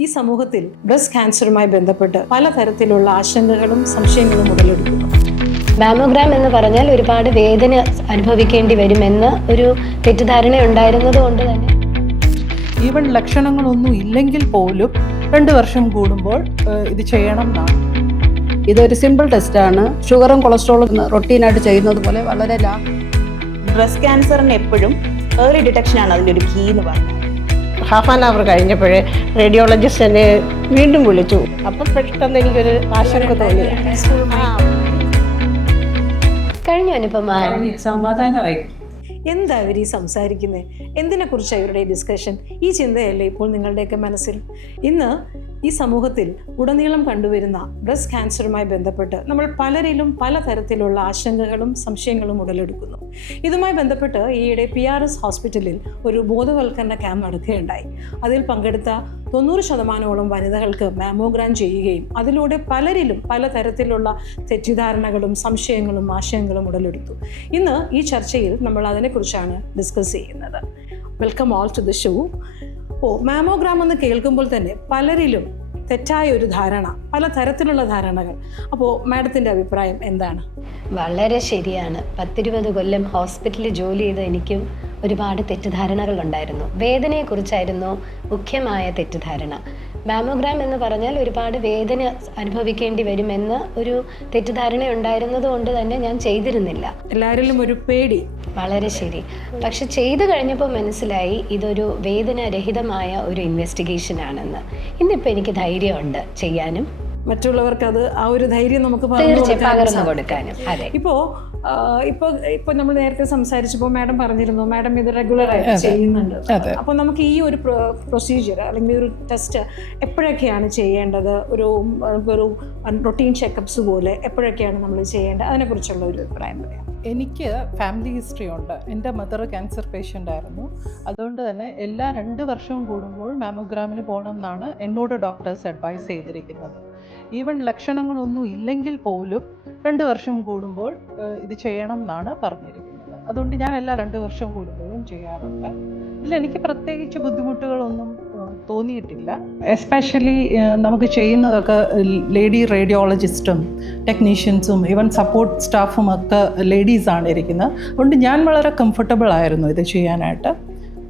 ഈ സമൂഹത്തിൽ ബ്രസ്റ്റ് ക്യാൻസറുമായി ബന്ധപ്പെട്ട് പലതരത്തിലുള്ള ആശങ്കകളും സംശയങ്ങളും ഉടലെടുക്കുന്നു മാമോഗ്രാം എന്ന് പറഞ്ഞാൽ ഒരുപാട് വേദന അനുഭവിക്കേണ്ടി വരുമെന്ന് ഒരു തെറ്റിദ്ധാരണ ഉണ്ടായിരുന്നത് കൊണ്ട് തന്നെ. ഈവൻ ലക്ഷണങ്ങളൊന്നും ഇല്ലെങ്കിൽ പോലും രണ്ട് വർഷം കൂടുമ്പോൾ ഇത് ചെയ്യണം എന്നാണ്. ഇതൊരു സിമ്പിൾ ടെസ്റ്റാണ് ഷുഗറും കൊളസ്ട്രോളും റൊട്ടീനായിട്ട് ചെയ്യുന്നത് പോലെ വളരെ ലാ ബ്രസ്റ്റ് ക്യാൻസറിന് എപ്പോഴും ഏർലി ഡിറ്റക്ഷൻ ആണ് അതിന്റെ ഒരു കീ എന്ന് പറഞ്ഞത് ഹാഫ് ആൻ അവർ കഴിഞ്ഞപ്പോഴേ റേഡിയോളജിസ്റ്റ് എന്നെ വീണ്ടും വിളിച്ചു. അപ്പം പെട്ടെന്ന് എനിക്കൊരു ആശങ്ക തോന്നി കഴിഞ്ഞ. അനുപമ സമാധാനമായി എന്താ ഇവർ ഈ സംസാരിക്കുന്നത് എന്തിനെ കുറിച്ചാണ് ഇവരുടെ ഡിസ്കഷൻ ഈ ചിന്തയല്ലേ ഇപ്പോൾ നിങ്ങളുടെയൊക്കെ മനസ്സിൽ? ഇന്ന് ഈ സമൂഹത്തിൽ ഉടനീളം കണ്ടുവരുന്ന ബ്രസ്റ്റ് ക്യാൻസറുമായി ബന്ധപ്പെട്ട് നമ്മൾ പലരിലും പലതരത്തിലുള്ള ആശങ്കകളും സംശയങ്ങളും ഉടലെടുക്കുന്നു. ഇതുമായി ബന്ധപ്പെട്ട് ഈയിടെ പി ആർ എസ് ഹോസ്പിറ്റലിൽ ഒരു ബോധവൽക്കരണ ക്യാമ്പ് നടക്കുകയുണ്ടായി. അതിൽ പങ്കെടുത്ത തൊണ്ണൂറ് ശതമാനോളം വനിതകൾക്ക് മാമോഗ്രാം ചെയ്യുകയും അതിലൂടെ പലരിലും പലതരത്തിലുള്ള തെറ്റിദ്ധാരണകളും സംശയങ്ങളും ആശയങ്ങളും ഉടലെടുത്തു. ഇന്ന് ഈ ചർച്ചയിൽ നമ്മൾ അതിനെക്കുറിച്ചാണ് ഡിസ്കസ് ചെയ്യുന്നത്. Welcome all to the show. Oh mammogram എന്ന് കേൾക്കുമ്പോൾ തന്നെ പലരിലും തെറ്റായ ഒരു ധാരണ പല തരത്തിലുള്ള ധാരണകൾ. അപ്പോൾ മാഡത്തിന്റെ അഭിപ്രായം എന്താണ്? വളരെ ശരിയാണ്. പത്തിരുപത് കൊല്ലം ഹോസ്പിറ്റലിൽ ജോലി ചെയ്ത എനിക്കും ഒരുപാട് തെറ്റിദ്ധാരണകൾ ഉണ്ടായിരുന്നു വേദനയെക്കുറിച്ചായിരുന്നു മുഖ്യമായ തെറ്റിദ്ധാരണ. മാമോഗ്രാം എന്ന് പറഞ്ഞാൽ ഒരുപാട് വേദന അനുഭവിക്കേണ്ടി വരുമെന്ന് ഒരു തെറ്റിദ്ധാരണ ഉണ്ടായിരുന്നത് കൊണ്ട് തന്നെ ഞാൻ ചെയ്തിരുന്നില്ല. എല്ലാവരിലും ഒരു പേടി. വളരെ ശരി. പക്ഷെ ചെയ്തു കഴിഞ്ഞപ്പോൾ മനസ്സിലായി ഇതൊരു വേദനാരഹിതമായ ഒരു ഇൻവെസ്റ്റിഗേഷൻ ആണെന്ന്. ഇന്നിപ്പോൾ എനിക്ക് ധൈര്യമുണ്ട് ചെയ്യാനും. മറ്റുള്ളവർക്ക് അത് ആ ഒരു ധൈര്യം നമുക്ക് പകർന്നു കൊടുക്കാനും ഇപ്പോൾ ഇപ്പോൾ ഇപ്പോൾ നമ്മൾ നേരത്തെ സംസാരിച്ചപ്പോൾ മാഡം പറഞ്ഞിരുന്നു മാഡം ഇത് റെഗുലർ ആയിട്ട് ചെയ്യുന്നുണ്ട്. അപ്പോൾ നമുക്ക് ഈ ഒരു പ്രൊസീജിയർ അല്ലെങ്കിൽ ഒരു ടെസ്റ്റ് എപ്പോഴൊക്കെയാണ് ചെയ്യേണ്ടത്? ഒരു ഒരു റൊട്ടീൻ ചെക്കപ്സ് പോലെ എപ്പോഴൊക്കെയാണ് നമ്മൾ ചെയ്യേണ്ടത്? അതിനെക്കുറിച്ചുള്ള ഒരു അഭിപ്രായം പറയാം. എനിക്ക് ഫാമിലി ഹിസ്റ്ററി ഉണ്ട്. എന്റെ മദർ ക്യാൻസർ പേഷ്യന്റ് ആയിരുന്നു. അതുകൊണ്ട് തന്നെ എല്ലാ രണ്ട് വർഷവും കൂടുമ്പോൾ മാമോഗ്രാമിന് പോകണം എന്നാണ് എന്നോട് ഡോക്ടേഴ്സ് അഡ്വൈസ് ചെയ്തിരിക്കുന്നത്. ഈവൻ ലക്ഷണങ്ങളൊന്നും ഇല്ലെങ്കിൽ പോലും രണ്ട് വർഷം കൂടുമ്പോൾ ഇത് ചെയ്യണം എന്നാണ് പറഞ്ഞിരിക്കുന്നത്. അതുകൊണ്ട് ഞാൻ എല്ലാ രണ്ട് വർഷം കൂടുമ്പോഴും ചെയ്യാറുണ്ട്. ഇതിൽ എനിക്ക് പ്രത്യേകിച്ച് ബുദ്ധിമുട്ടുകളൊന്നും തോന്നിയിട്ടില്ല. എസ്പെഷ്യലി നമുക്ക് ചെയ്യുന്നതൊക്കെ ലേഡി റേഡിയോളജിസ്റ്റും ടെക്നീഷ്യൻസും ഈവൻ സപ്പോർട്ട് സ്റ്റാഫും ഒക്കെ ലേഡീസാണ് ഇരിക്കുന്നത്. അതുകൊണ്ട് ഞാൻ വളരെ കംഫർട്ടബിൾ ആയിരുന്നു ഇത് ചെയ്യാനായിട്ട്.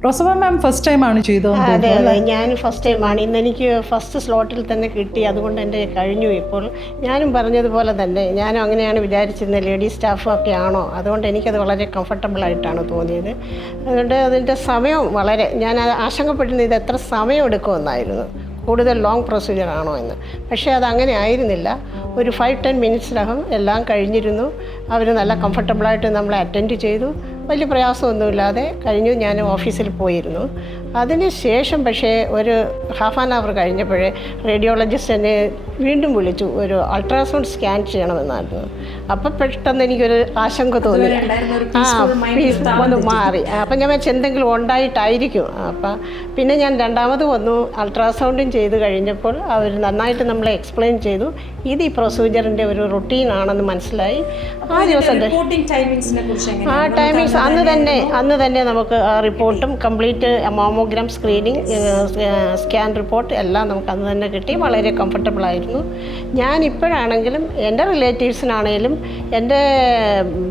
റോസമ മാം ഫസ്റ്റ് ടൈമാണ് ചെയ്തത് അതെ അതെ. ഞാൻ ഫസ്റ്റ് ടൈമാണ് ഇന്ന് എനിക്ക് ഫസ്റ്റ് സ്ലോട്ടിൽ തന്നെ കിട്ടി. അതുകൊണ്ട് എന്റെ കഴിഞ്ഞു ഇപ്പോൾ. ഞാനും പറഞ്ഞതുപോലെ തന്നെ. ഞാനും അങ്ങനെയാണ് വിചാരിച്ചിരുന്നത്. ലേഡീസ് സ്റ്റാഫും ഒക്കെ ആണോ? അതുകൊണ്ട് എനിക്കത് വളരെ കംഫർട്ടബിൾ ആയിട്ടാണ് തോന്നിയത്. അതുകൊണ്ട് അതിന്റെ സമയം വളരെ ഞാൻ ആശങ്കപ്പെട്ടിരുന്നത് ഇത് എത്ര സമയം എടുക്കുമെന്നായിരുന്നു. കൂടുതൽ ലോങ് പ്രൊസീജിയർ ആണോ എന്ന്. പക്ഷേ അത് അങ്ങനെ ആയിരുന്നില്ല. ഒരു ഫൈവ് ടെൻ മിനിറ്റ്സിനകം എല്ലാം കഴിഞ്ഞിരുന്നു. അവർ നല്ല കംഫർട്ടബിളായിട്ട് നമ്മളെ അറ്റൻഡ് ചെയ്തു. വലിയ പ്രയാസമൊന്നുമില്ലാതെ കഴിഞ്ഞു. ഞാൻ ഓഫീസിൽ പോയിരുന്നു. അതിന് ശേഷം പക്ഷേ ഒരു ഹാഫ് ആൻ അവർ കഴിഞ്ഞപ്പോഴേ റേഡിയോളജിസ്റ്റ് എന്നെ വീണ്ടും വിളിച്ചു. ഒരു അൾട്രാസൗണ്ട് സ്കാൻ ചെയ്യണമെന്നായിരുന്നു. അപ്പം പെട്ടെന്ന് എനിക്കൊരു ആശങ്ക തോന്നി. ആ ഫീസ് ഒന്ന് മാറി. അപ്പം ഞാൻ വെച്ച് എന്തെങ്കിലും ഉണ്ടായിട്ടായിരിക്കും. അപ്പം പിന്നെ ഞാൻ രണ്ടാമത് വന്നു. അൾട്രാസൗണ്ടും ചെയ്ത് കഴിഞ്ഞപ്പോൾ അവർ നന്നായിട്ട് നമ്മളെ എക്സ്പ്ലെയിൻ ചെയ്തു. ഇത് ഈ പ്രൊസീജിയറിന്റെ ഒരു റുട്ടീൻ ആണെന്ന് മനസ്സിലായി. ആ ദിവസം ആ എങ്ങനെയാണ്? അന്ന് തന്നെ അന്ന് തന്നെ നമുക്ക് ആ റിപ്പോർട്ടും complete mammogram screening scan report എല്ലാം നമുക്ക് അന്ന് തന്നെ കിട്ടി. വളരെ കംഫർട്ടബിൾ ആയിരുന്നു. ഞാൻ ഇപ്പോഴാണെങ്കിലും എന്റെ റിലേറ്റീവ്സിനാണെങ്കിലും എന്റെ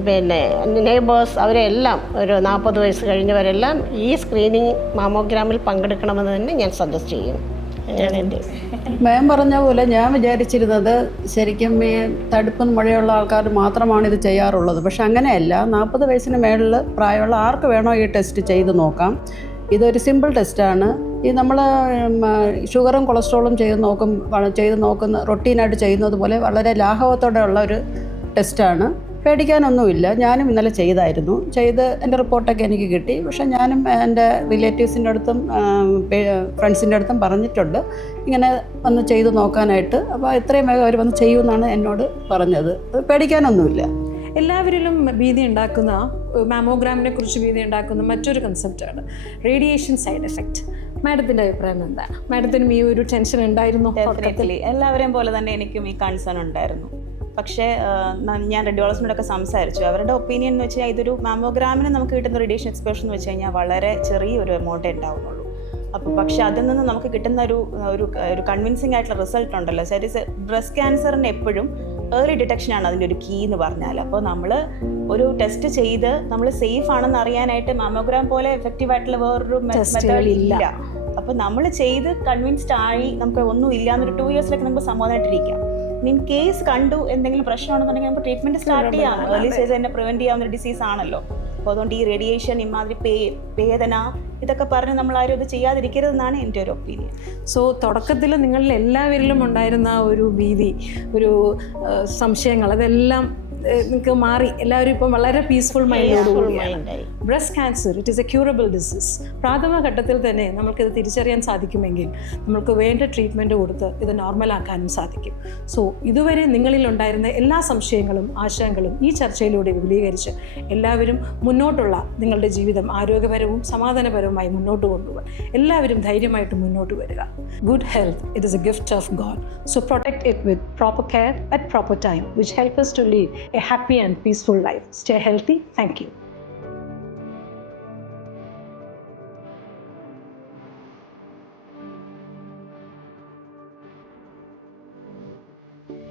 പിന്നെ നെയ്ബേഴ്സ് അവരെല്ലാം ഒരു നാൽപ്പത് വയസ്സ് കഴിഞ്ഞവരെല്ലാം ഈ സ്ക്രീനിങ് മാമോഗ്രാമിൽ പങ്കെടുക്കണമെന്ന് തന്നെ ഞാൻ സജസ്റ്റ് ചെയ്യും. മാം പറഞ്ഞ പോലെ ഞാൻ വിചാരിച്ചിരുന്നത് ശരിക്കും ഈ തടുപ്പും മഴയുള്ള ആൾക്കാർ മാത്രമാണ് ഇത് ചെയ്യാറുള്ളത്. പക്ഷെ അങ്ങനെയല്ല. നാൽപ്പത് വയസ്സിന് മേളിൽ പ്രായമുള്ള ആർക്ക് വേണോ ഈ ടെസ്റ്റ് ചെയ്ത് നോക്കാം. ഇതൊരു സിമ്പിൾ ടെസ്റ്റാണ്. ഈ നമ്മൾ ഷുഗറും കൊളസ്ട്രോളും ചെയ്ത് നോക്കും ചെയ്ത് നോക്കുന്ന റൊട്ടീനായിട്ട് ചെയ്യുന്നത് പോലെ വളരെ ലാഘവത്തോടെ ഉള്ള ഒരു ടെസ്റ്റാണ്. പേടിക്കാനൊന്നുമില്ല. ഞാനും ഇന്നലെ ചെയ്തായിരുന്നു. ചെയ്ത് എന്റെ റിപ്പോർട്ടൊക്കെ എനിക്ക് കിട്ടി. പക്ഷേ ഞാനും എന്റെ റിലേറ്റീവ്സിന്റെ അടുത്തും ഫ്രണ്ട്സിന്റെ അടുത്തും പറഞ്ഞിട്ടുണ്ട്. ഇങ്ങനെ വന്ന് ചെയ്ത് നോക്കാനായിട്ട്. അപ്പോൾ എത്രയും വേഗം അവർ വന്ന് ചെയ്യുമെന്നാണ് എന്നോട് പറഞ്ഞത്. അത് പേടിക്കാനൊന്നുമില്ല. എല്ലാവരിലും ഭീതി ഉണ്ടാക്കുന്ന മാമോഗ്രാമിനെ കുറിച്ച് ഭീതി ഉണ്ടാക്കുന്ന മറ്റൊരു കൺസെപ്റ്റാണ് റേഡിയേഷൻ സൈഡ് എഫക്റ്റ് മാഡത്തിന്റെ അഭിപ്രായം എന്താണ് മാഡത്തിനും ഈ ഒരു ടെൻഷൻ ഉണ്ടായിരുന്നു? ഡെഫിനറ്റ്ലി എല്ലാവരെയും പോലെ തന്നെ എനിക്കും ഈ കൺസേൺ ഉണ്ടായിരുന്നു. പക്ഷേ ഞാൻ റേഡിയോളജിനോടൊക്കെ സംസാരിച്ചു. അവരുടെ ഒപ്പീനിയൻ എന്ന് വെച്ചാൽ ഇതൊരു മാമോഗ്രാമിന് നമുക്ക് കിട്ടുന്ന റേഡിയേഷൻ എക്സ്പോഷർ എന്ന് വെച്ച് കഴിഞ്ഞാൽ വളരെ ചെറിയൊരു എമൗണ്ടേ ഉണ്ടാവുന്നുള്ളൂ. അപ്പോൾ പക്ഷെ അതിൽ നിന്ന് നമുക്ക് കിട്ടുന്ന ഒരു ഒരു ഒരു കൺവിൻസിങ് ആയിട്ടുള്ള റിസൾട്ട് ഉണ്ടല്ലോ. ശരി ബ്രസ്റ്റ് ക്യാൻസറിന് എപ്പോഴും ഏർലി ഡിറ്റക്ഷൻ ആണ് അതിന്റെ ഒരു കീ എന്ന് പറഞ്ഞാൽ അപ്പോൾ നമ്മൾ ഒരു ടെസ്റ്റ് ചെയ്ത് നമ്മൾ സേഫ് ആണെന്ന് അറിയാനായിട്ട് മാമോഗ്രാം പോലെ എഫക്റ്റീവ് ആയിട്ടുള്ള വേറൊരു മെത്തേഡ് ഇല്ല. അപ്പോൾ നമ്മൾ ചെയ്ത് കൺവിൻസ്ഡ് ആയി നമുക്ക് ഒന്നും ഇല്ല എന്നൊരു ടു ഇയേഴ്സിലൊക്കെ നമുക്ക് സമാധാനമായിട്ടിരിക്കാം ഇൻ കേസ് കണ്ടു എന്തെങ്കിലും പ്രശ്നമാണെന്നുണ്ടെങ്കിൽ നമുക്ക് ട്രീറ്റ്മെന്റ് സ്റ്റാർട്ട് ചെയ്യാം. ഏർലി സ്റ്റേജ് തന്നെ പ്രിവെന്റ് ചെയ്യാവുന്ന ഒരു ഡിസീസ് ആണല്ലോ. അപ്പോൾ അതുകൊണ്ട് ഈ റേഡിയേഷൻ ഇമാതിരി പേ വേദന ഇതൊക്കെ പറഞ്ഞ് നമ്മൾ ആരും ഇത് ചെയ്യാതിരിക്കരുതെന്നാണ് എന്റെ ഒരു ഒപ്പീനിയൻ സോ തുടക്കത്തിൽ നിങ്ങളിൽ എല്ലാവരിലും ഉണ്ടായിരുന്ന ഒരു ഭീതി ഒരു സംശയങ്ങൾ അതെല്ലാം നിങ്ങൾക്ക് മാറി. എല്ലാവരും ഇപ്പം വളരെ peaceful മൈൻഡോടുകൂടിയാണ് breast cancer it is a curable disease പ്രാഥമിക ഘട്ടത്തിൽ തന്നെ നമുക്കിത് തിരിച്ചറിയാൻ സാധിക്കുമെങ്കിൽ നമുക്ക് വേണ്ട ട്രീറ്റ്മെന്റ് കൊടുത്ത് ഇത് നോർമലാക്കാനും സാധിക്കും. സോ ഇതുവരെ നിങ്ങളിൽ ഉണ്ടായിരുന്ന എല്ലാ സംശയങ്ങളും ആശയങ്ങളും ഈ ചർച്ചയിലൂടെ വിപുലീകരിച്ച് എല്ലാവരും മുന്നോട്ടുള്ള നിങ്ങളുടെ ജീവിതം ആരോഗ്യപരവും സമാധാനപരവുമായി മുന്നോട്ട് കൊണ്ടുപോകാൻ എല്ലാവരും ധൈര്യമായിട്ട് മുന്നോട്ട് വരിക. Good health it is a gift of God so protect it with proper care at proper time which help us to lead a happy and peaceful life. Stay healthy. Thank you.